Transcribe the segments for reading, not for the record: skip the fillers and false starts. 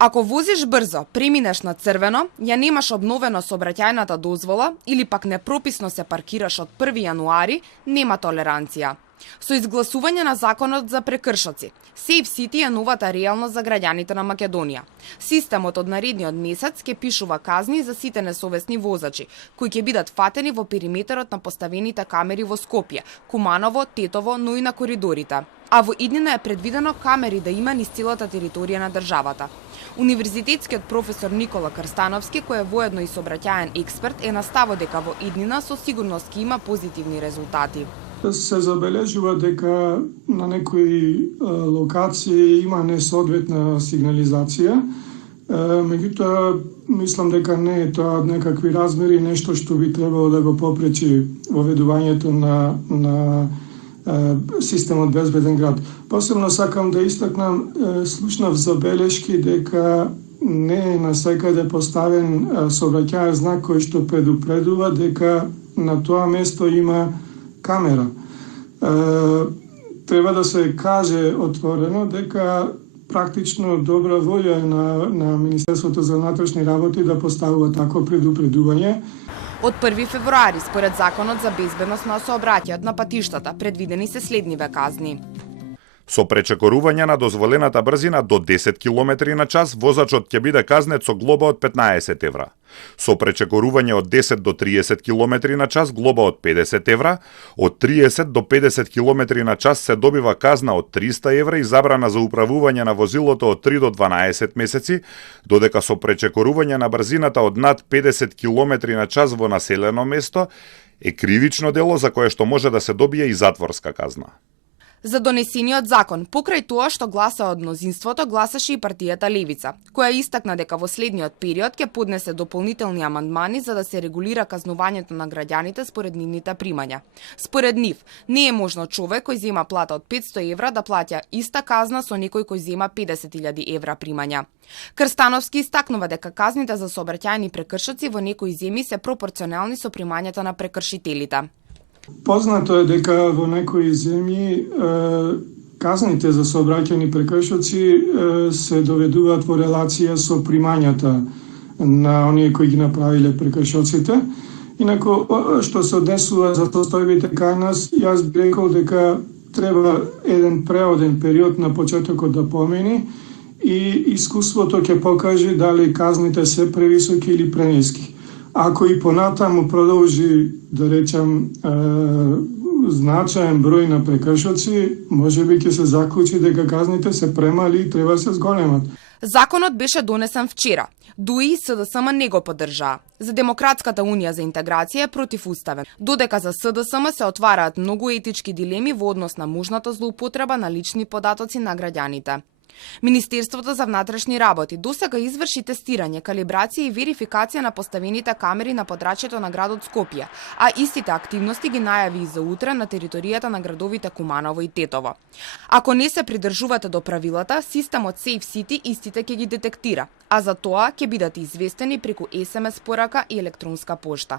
Ако возиш брзо, преминеш на црвено, ја немаш обновено сообраќајната дозвола или пак непрописно се паркираш од 1 јануари, нема толеранција. Со изгласување на законот за прекршоци, Safe City е новата реалност за граѓаните на Македонија. Системот од наредниот месец ќе пишува казни за сите несовесни возачи, кои ќе бидат фатени во периметерот на поставените камери во Скопје, Куманово, Тетово, но и на коридорите. А во иднина е предвидено камери да има низ целата територија на државата. Универзитетскиот професор Никола Крстановски, кој е воедно и сообраќаен експерт, е на ставот дека во иднина со сигурност ќе има позитивни резултати. Се забележува дека на некои локации има несоодветна сигнализација. Меѓутоа, мислам дека не е тоа од некакви размери нешто што би требало да го попречи воведувањето на системот Безбеден град. Посебно сакам да истакнам, слушнав забелешки дека не е насекаде поставен сообраќајен знак кој што предупредува дека на тоа место има камера. Треба да се каже отворено дека практично добра волја на Министерството за внатрешни работи да поставува такво предупредување. Од 1 февруари, според Законот за безбедност на сообраќајот на патиштата, предвидени се следниве казни. Со пречекорување на дозволената брзина до 10 км на час, возачот ќе биде казнет со глоба од 15 евра. Со пречекорување од 10 до 30 км на час, глоба од 50 евра, од 30 до 50 км на час се добива казна од 300 евра и забрана за управување на возилото од 3 до 12 месеци, додека со пречекорување на брзината од над 50 км на час во населено место е кривично дело за кое што може да се добие и затворска казна. За донесениот закон, покрај тоа што гласа од мнозинството, гласаше и партијата Левица, која истакна дека во следниот период ќе поднесе дополнителни амандмани за да се регулира казнувањето на граѓаните според нивните примања. Според нив, не е можно човек кој зема плата од 500 евра да плаќа иста казна со некој кој зема 50.000 евра примања. Крстановски истакнува дека казните за сообраќајни прекршоци во некои земји се пропорционални со примањата на прекршителите. Познато е дека во некои земји казните за сообраќајни прекршоци се доведуваат во релација со примањата на оние кои ги направиле прекршоците. Инаку, што се однесува за состојбите кај нас, јас би рекол дека треба еден преоден период на почетокот да помени и искуството ќе покаже дали казните се превисоки или прениски. Ако и понатаму продолжи, да речам, значаен број на прекршоци, можеби ќе се заклучи дека казните се премали и треба се зголемат. Законот беше донесен вчера. ДУИ и СДСМ не го поддржаа. За Демократската унија за интеграција е противуставен, додека за СДСМ се отвараат многу етички дилеми во однос на можната злоупотреба на лични податоци на граѓаните. Министерството за внатрешни работи досега изврши тестирање, калибрација и верификација на поставените камери на подрачјето на градот Скопје, а истите активности ги најави и за утре на територијата на градовите Куманово и Тетово. Ако не се придржувате до правилата, системот Safe City истите ќе ги детектира, а за тоа ќе бидат известени преку SMS порака и електронска пошта.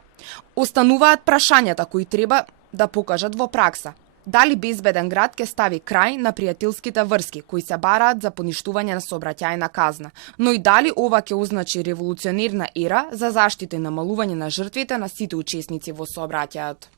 Остануваат прашањата кои треба да покажат во пракса. Дали Безбеден град ќе стави крај на пријателските врски кои се бараат за поништување на сообраќајна казна, но и дали ова ќе означи револуционерна ера за заштита и намалување на жртвите на сите учесници во сообраќајот.